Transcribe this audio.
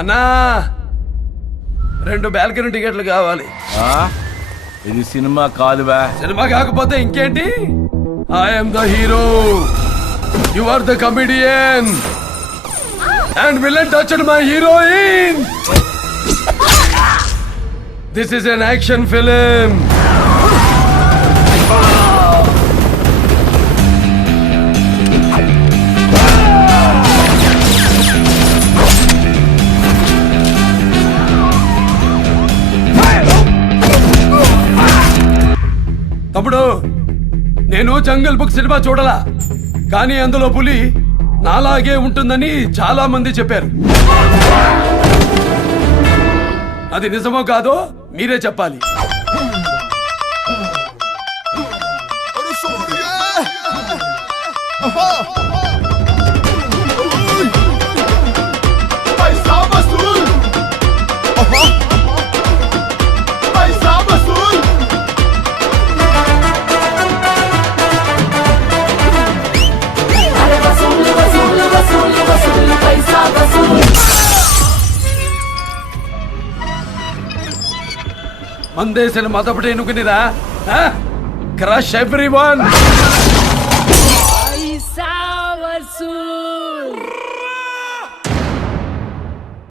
అన్నా 2 బాల్కనీ టికెట్లు కావాలి. ఇది సినిమా కాదువా? సినిమా కాకపోతే ఇంకేంటి? I'm the hero, you are the comedian and villain touched my heroine. This is an action film. తమ్ముడు, నేను జంగల్ బుక్ సినిమా చూడలా, కానీ అందులో పులి నాలాగే ఉంటుందని చాలా మంది చెప్పారు. అది నిజమో కాదో మీరే చెప్పాలి. మందేసిన మదపటి ఎనుకునిరా, క్రష్ ఎవ్రీవన్. పైసా వసూల్.